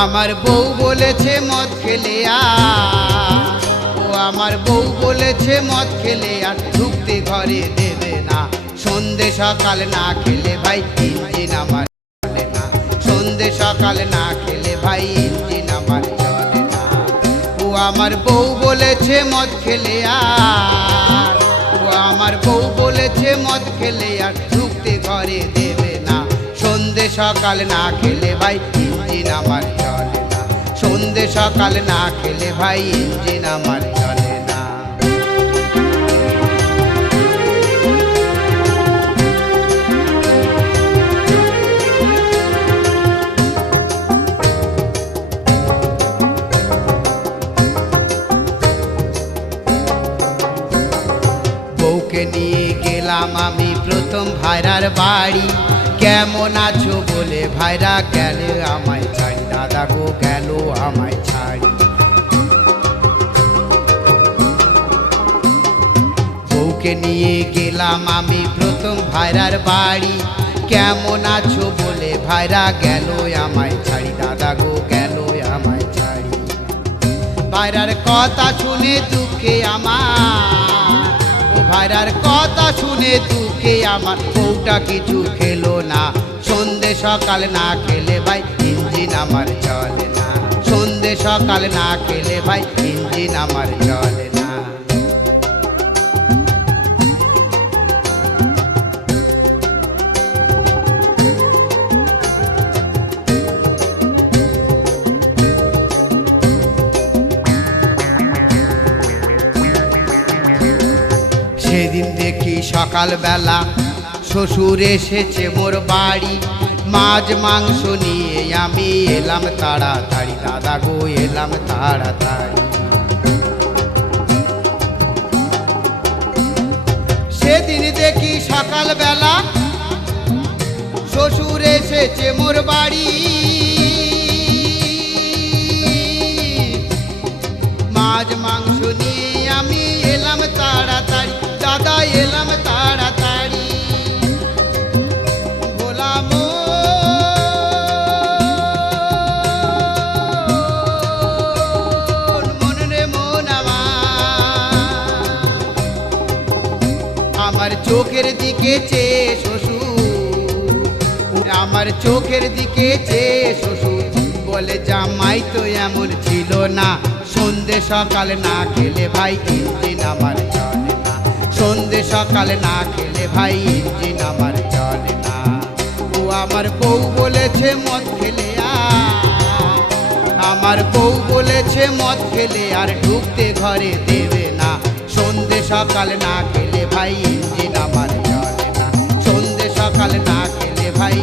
আমার বউ বলেছে মদ খেলে ও আমার বউ বলেছে মদ খেলে আর ঢুকতে ঘরে দেবে না। সন্ধে সকাল না খেলে ভাই ইঞ্জিন আমার চলে না। সন্ধে সকাল না খেলে ভাই ইঞ্জিন আমার চলে না। ও আমার বউ বলেছে মদ খেলে ও আমার বউ বলেছে মদ খেলে আর ঢুকতে ঘরে দেবে না। সন্ধে সকাল না খেলে ভাই ইঞ্জিন আমার চলে না। সন্ধে সকাল না খেলে ভাই ইঞ্জিন আমার চলে না। বউকে নিয়ে গেলাম আমি প্রথম ভাইরার বাড়ি। কেমন আছো বলে ভাইরা গেল আমায় ছাড়ি, দাদা গো গেল আমায় ছাড়ি। বউকে নিয়ে গেলাম আমি প্রথম ভাইরার বাড়ি। কেমন আছো বলে ভাইরা গেল আমায় ছাড়ি, দাদা গো গেল আমায় ছাড়ি। ভাইরার কথা শুনে দুঃখে আমার, ও ভাইরার কথা শুনে দুঃখে আমার বউটা কিছু খেলো না। সন্ধে সকাল না খেলে ভাই ইঞ্জিন আমার চলে না। সন্ধে সকাল না খেলে ভাই ইঞ্জিন আমার চলে না। সেদিন দেখি সকালবেলা শ্বশুর এসেছে মোর বাড়ি। মাছ মাংস নিয়ে আমি এলাম তাড়াতাড়ি, দাদা গো এলাম তাড়াতাড়ি। সেদিন দেখি সকালবেলা শ্বশুর এসেছে মোর বাড়ি। মাছ মাংস নিয়ে আমি এলাম তাড়াতাড়ি, দাদা এলাম তাড়াতাড়ি। বললাম মন রে মন আমার চোখের দিকে চেয়ে শ্বশুর, আমার চোখের দিকে চেয়ে শ্বশুর বলে জামাই তো এমন ছিল না। সন্ধে সকাল না খেলে ভাই ইঞ্জিন আমার চলে না। সন্ধে সকাল না খেলে ভাই ইঞ্জিন আমার চলে না। ও আমার বউ বলেছে মদ খেলে আমার বউ বলেছে মদ খেলে আর ঢুকতে ঘরে দেবে না। সন্ধে সকাল না খেলে ভাই ইঞ্জিন আমার চলে না। সন্ধে সকাল না খেলে ভাই